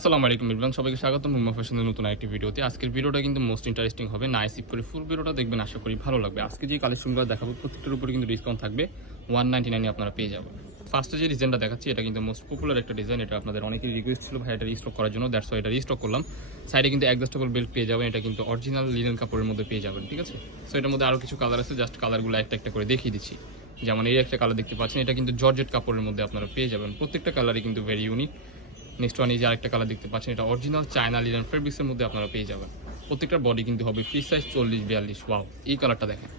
আসসালামু আলাইকুম ইরফান সবাইকে স্বাগত মুম্মা ফ্যাশনের নতুন একটি ভিডিওতে। আজকের ভিডিওটা কিন্তু মোস্ট ইন্টারেস্টিং হবে নাইসিপ করে ফুল ভিডিওটা দেখবেন, আশা করি ভালো লাগবে। আজকে যে কালেকশনগুলো দেখাবো, প্রত্যেকটার উপরে কিন্তু ডিসকাউন্ট থাকবে ওয়ান নাইনটি নাইনে আপনারা পেয়ে যাবেন। ফার্স্টে যে ডিজাইনটা দেখাচ্ছি, এটা কিন্তু মোস্ট পপুলার একটা ডিজাইন এটা আপনাদের অনেকেই রিকোয়েস্ট ছিল, ভাই, এটা রিস্টক করার জন্য দ্যাটস এটা রিস্টক করলাম। সাইডে কিন্তু অ্যাডজাস্টেবল বেল্ট পেয়ে যাবেন, এটা কিন্তু অরিজিনাল লিনেন কাপড়ের মধ্যে পেয়ে যাবেন, ঠিক আছে? সো এটার মধ্যে আরও কিছু কালার আছে জাস্ট কালারগুলো একটা একটা করে দেখিয়ে দিচ্ছি। যেমন এই একটা কালার দেখতে পাচ্ছেন, এটা কিন্তু জর্জেট কাপড়ের মধ্যে আপনারা পেয়ে যাবেন। প্রত্যেকটা কালারই কিন্তু ভেরি ইউনিক নেক্সট ওয়ান এই যে আরেকটা কালার দেখতে পাচ্ছেন, এটা অরিজিনাল চায়না লিলেন ফেব্রিক্সের মধ্যে আপনারা পেয়ে যাবেন। প্রত্যেকটার বডি কিন্তু হবে ফ্রি সাইজ চল্লিশ, বিয়াল্লিশ। ওয়াও এই কালারটা দেখেন।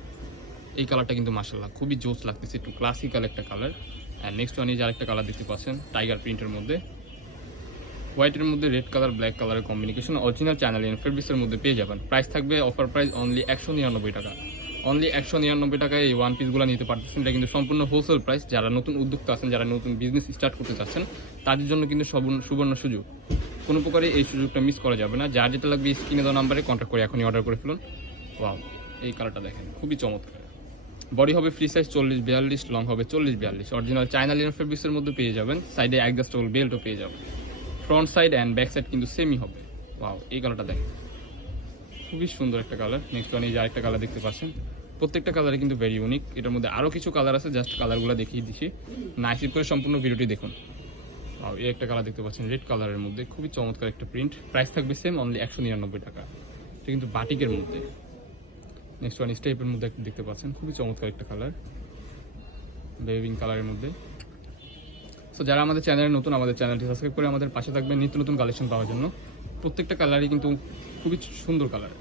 এই কালারটা কিন্তু মাসাল্লাহ খুবই জোস লাগতেছে, একটু ক্লাসিক্যাল একটা কালার অ্যান্ড নেক্সট ওয়ান এই যে আরেকটা কালার দেখতে পাচ্ছেন টাইগার প্রিন্টের মধ্যে। হোয়াইটের মধ্যে রেড কালার ব্ল্যাক কালারের কম্বিনেশন অরিজিনাল চ্যানেল ফেব্রিক্সের মধ্যে পেয়ে যাবেন। প্রাইস থাকবে অফার প্রাইস অনলি একশো নিরানব্বই টাকা। অনলি একশো নিরানব্বই টাকায় এই ওয়ান পিসগুলো নিতে পারতেছেন। এটা কিন্তু সম্পূর্ণ হোলসেল প্রাইস যারা নতুন উদ্যোক্তা আছেন, যারা নতুন বিজনেস স্টার্ট করতে চাচ্ছেন, তাদের জন্য কিন্তু সুবর্ণ সুযোগ। কোনো প্রকারে এই সুযোগটা মিস করা যাবে না। যার যেটা লাগবে স্ক্রিনে দেওয়া নাম্বারে কন্ট্যাক্ট করে এখনই অর্ডার করে ফেলুন। ওয়াও এই কালারটা দেখেন, খুবই চমৎকার। বডি হবে ফ্রি সাইজ চল্লিশ, বিয়াল্লিশ লং হবে চল্লিশ, বিয়াল্লিশ। অরিজিনাল চায়না লিনার ফেব্রিক্সের মধ্যে পেয়ে যাবেন। সাইডে অ্যাডজাস্টেবল বেল্টও পেয়ে যাবেন। Front side and back side কিন্তু সেমই হবে। ওয়াও এই কালারটা দেখেন। খুবই সুন্দর একটা কালার নেক্সট ওয়ান এই যে আরেকটা কালার দেখতে পাচ্ছেন। প্রত্যেকটা কালারে কিন্তু ভেরি ইউনিক এটার মধ্যে আরও কিছু কালার আছে জাস্ট কালারগুলো দেখিয়ে দিচ্ছি নাইসিপ করে সম্পূর্ণ ভিডিওটি দেখুন। আর এই একটা কালার দেখতে পাচ্ছেন রেড কালারের মধ্যে। খুবই চমৎকার একটা প্রিন্ট প্রাইস থাকবে সেম অনলি একশো নিরানব্বই টাকা। এটা কিন্তু বাটিকের মধ্যে। নেক্সট ওয়ান স্টেপের মধ্যে দেখতে পাচ্ছেন। খুবই চমৎকার একটা কালার বেবিং কালারের মধ্যে। সো যারা আমাদের চ্যানেলে নতুন, আমাদের চ্যানেলটি সাবস্ক্রাইব করে আমাদের পাশে থাকবেন। নিত্য নতুন কালেকশন পাওয়ার জন্য। প্রত্যেকটা কালারই কিন্তু খুবই সুন্দর কালার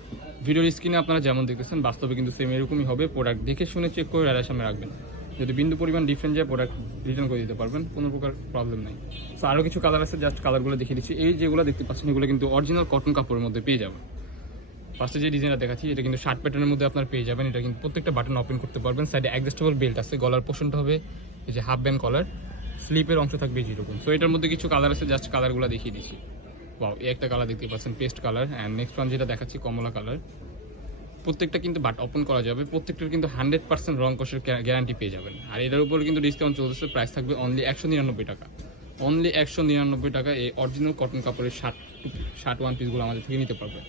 ভিডিওর স্ক্রিনে আপনারা যেমন দেখতেছেন, বাস্তবে কিন্তু সেম এরকমই হবে। প্রোডাক্ট দেখে শুনে চেক করে রাডার সামনে রাখবেন। যদি বিন্দু পরিমাণ ডিফারেন্ট যায় প্রোডাক্ট রিটার্ন করে দিতে পারবেন। কোনো প্রকার প্রবলেম নেই। সো আরও কিছু কালার আছে জাস্ট কালারগুলো দেখিয়ে দিচ্ছি। এই যেগুলো দেখতে পাচ্ছেন, এগুলো কিন্তু অরিজিনাল কটন কাপড়ের মধ্যে পেয়ে যাবেন। ফার্স্টে যে ডিজাইনটা দেখাচ্ছি, এটা কিন্তু শার্ট প্যাটার্নের মধ্যে আপনার পেয়ে যাবেন। এটা কিন্তু প্রত্যেকটা বাটন ওপেন করতে পারবেন। সাইডে অ্যাডজাস্টেবল বেল্ট আছে, গলার পোর্শনটা হবে এই যে হাফ ব্যান্ড কলার স্লিপের অংশ থাকবে যেরকম। সো এটার মধ্যে কিছু কালার আছে জাস্ট কালারগুলো দেখিয়ে দিচ্ছি। একটা কালার দেখতে পাচ্ছেন paste colour and next one যেটা দেখাচ্ছি, কমলা কালার প্রত্যেকটা কিন্তু বাট ওপেন করা যাবে, প্রত্যেকটার কিন্তু হান্ড্রেড পার্সেন্ট রং কষের গ্যারান্টি পেয়ে যাবেন। আর এটার উপরে কিন্তু ডিসকাউন্ট চলতেছে প্রাইস থাকবে অনলি একশো নিরানব্বই টাকা। অনলি একশো নিরানব্বই টাকা এই অরিজিনাল কটন কাপড়ের শার্ট শার্ট ওয়ান পিসগুলো আমাদের থেকে নিতে পারবেন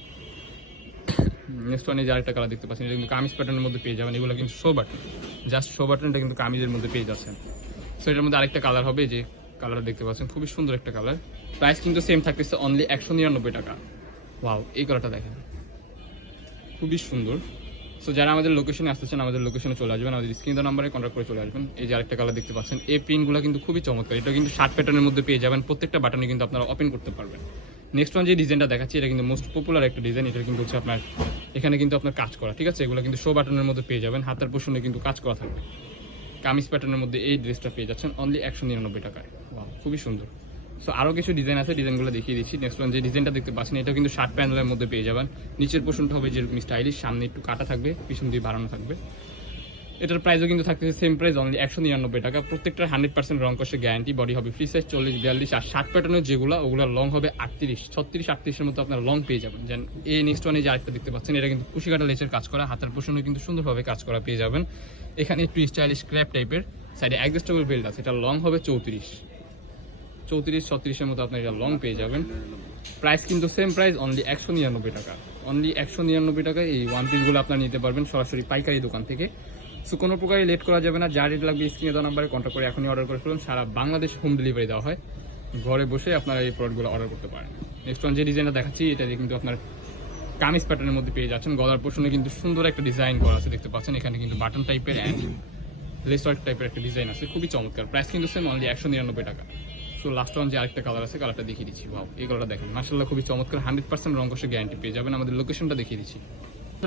নেক্সট ওয়ানে যে আরেকটা কালার দেখতে পাচ্ছেন, এটা কিন্তু কামিজ প্যাটার্নের মধ্যে পেয়ে যাবেন, এগুলো কিন্তু শো বাটন জাস্ট শো বাটনটা কিন্তু কামিজের মধ্যে পেয়ে যাচ্ছেন। সো এটার মধ্যে আরেকটা কালার হবে যে কালারটা দেখতে পাচ্ছেন, খুবই সুন্দর একটা কালার প্রাইস কিন্তু সেম থাকতেছে অনলি একশো নিরানব্বই টাকা। ওয়াও এই কালারটা দেখেন। খুবই সুন্দর। সো যারা আমাদের লোকেশনে আসতেছেন আমাদের লোকেশনে চলে আসবেন আমাদের স্ক্রিন নাম্বারে কন্ট্যাক্ট করে চলে আসবেন। এই যে আরেকটা কালার দেখতে পাচ্ছেন এই প্রিন্টগুলো কিন্তু খুবই চমৎকার। এটা কিন্তু শার্ট প্যাটার্নের মধ্যে পেয়ে যাবেন প্রত্যেকটা বাটনে কিন্তু আপনারা ওপেন করতে পারবেন। নেক্সট ওয়ান যে ডিজাইনটা দেখাচ্ছি এটা কিন্তু মোস্ট পপুলার একটা ডিজাইন এটা কিন্তু হচ্ছে আপনার এখানে কিন্তু আপনার কাজ করা ঠিক আছে? এগুলো কিন্তু শো বাটনের মধ্যে পেয়ে যাবেন হাতের পোষণে কিন্তু কাজ করা থাকবে। কামিজ প্যাটার্নের মধ্যে এই ড্রেসটা পেয়ে যাচ্ছেন অনলি একশো নিরানব্বই টাকায়। খুবই সুন্দর। সো আরও কিছু ডিজাইন আছে ডিজাইনগুলো দেখিয়ে দিচ্ছি। নেক্সট ওয়ান যে ডিজাইনটা দেখতে পাচ্ছেন এটা কিন্তু শার্ট প্যানেলের মধ্যে পেয়ে যাবেন। নিচের পোর্শনটা হবে যেরকম স্টাইলিশ সামনে একটু কাটা থাকবে, পিছন দিয়ে বাড়ানো থাকবে। এটার প্রাইসও কিন্তু থাকতেছে সেম প্রাইস অনলি একশো নিরানব্বই টাকা। প্রত্যেকটার হান্ড্রেড পার্সেন্ট রং কষে গ্যারান্টি বডি হবে ফ্রি সাইজ চল্লিশ, বিয়াল্লিশ। আর শার্ট প্যাটার্নের যেগুলো, ওগুলো লং হবে আটত্রিশ। ছত্রিশ, আটত্রিশের মতো আপনার লং পেয়ে যাবেন। যেন এই নেক্সট ওয়ানে যে আরেকটা দেখতে পাচ্ছেন, এটা কিন্তু কুশিকাটা লেচের কাজ করা। হাতের পোষণে কিন্তু সুন্দরভাবে কাজ করা পেয়ে যাবেন। এখানে একটু স্টাইলিশ ক্র্যাপ টাইপের সাইডে অ্যাডজাস্টেবল বেল্ট আছে, এটা লং হবে চৌত্রিশ। চৌত্রিশ, ছত্রিশের মতো আপনার এটা লং পেয়ে যাবেন। প্রাইস কিন্তু সেম প্রাইস অনলি একশো নিরানব্বই টাকা। অনলি একশো নিরানব্বই টাকায় এই ওয়ান পিসগুলো আপনার নিতে পারবেন সরাসরি পাইকারি দোকান থেকে। সো কোনো প্রকারে লেট করা যাবে না। যা রেট লাগবে স্ক্রিনে দেওয়া নাম্বারে কন্ট্যাক্ট করে এখনই অর্ডার করে ফেলুন। সারা বাংলাদেশ হোম ডেলিভারি দেওয়া হয়। ঘরে বসে আপনারা এই প্রোডাক্টগুলো অর্ডার করতে পারেন। নেক্সট ওয়ান যে ডিজাইনটা দেখাচ্ছি, এটা দিয়ে কিন্তু আপনার কামিজ প্যাটার্নের মধ্যে পেয়ে যাচ্ছেন। গলার পোর্শনে কিন্তু সুন্দর একটা ডিজাইন করা আছে, দেখতে পাচ্ছেন। এখানে কিন্তু বাটন টাইপের অ্যান্ড লেস টাইপের একটা ডিজাইন আছে। খুবই চমৎকার। প্রাইস কিন্তু সেম অনলি একশো নিরানব্বই টাকা। সো লাস্ট ওয়ান যে আরেকটা কালার আছে কালারটা দেখিয়ে দিচ্ছি। ভাও এই কালারটা দেখেন। মার্শাল্লাহ খুবই চমৎকার। হান্ড্রেড পার্সেন্ট রঙ্গসে গ্যারান্টি পেয়ে যাবেন। আমাদের লোকেশনটা দেখিয়ে দিচ্ছি।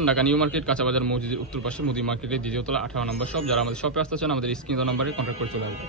ঢাকা নিউ মার্কেট, কাঁচাবাজার, মসজিদের উত্তর পাশে, মুদি মার্কেটের দ্বিতীয়তলা আঠারো নম্বর সব যারা আমাদের শপে আসতে চান, আমাদের স্ক্রিন নম্বরে কন্ট্যাক্ট করে চলে আসবে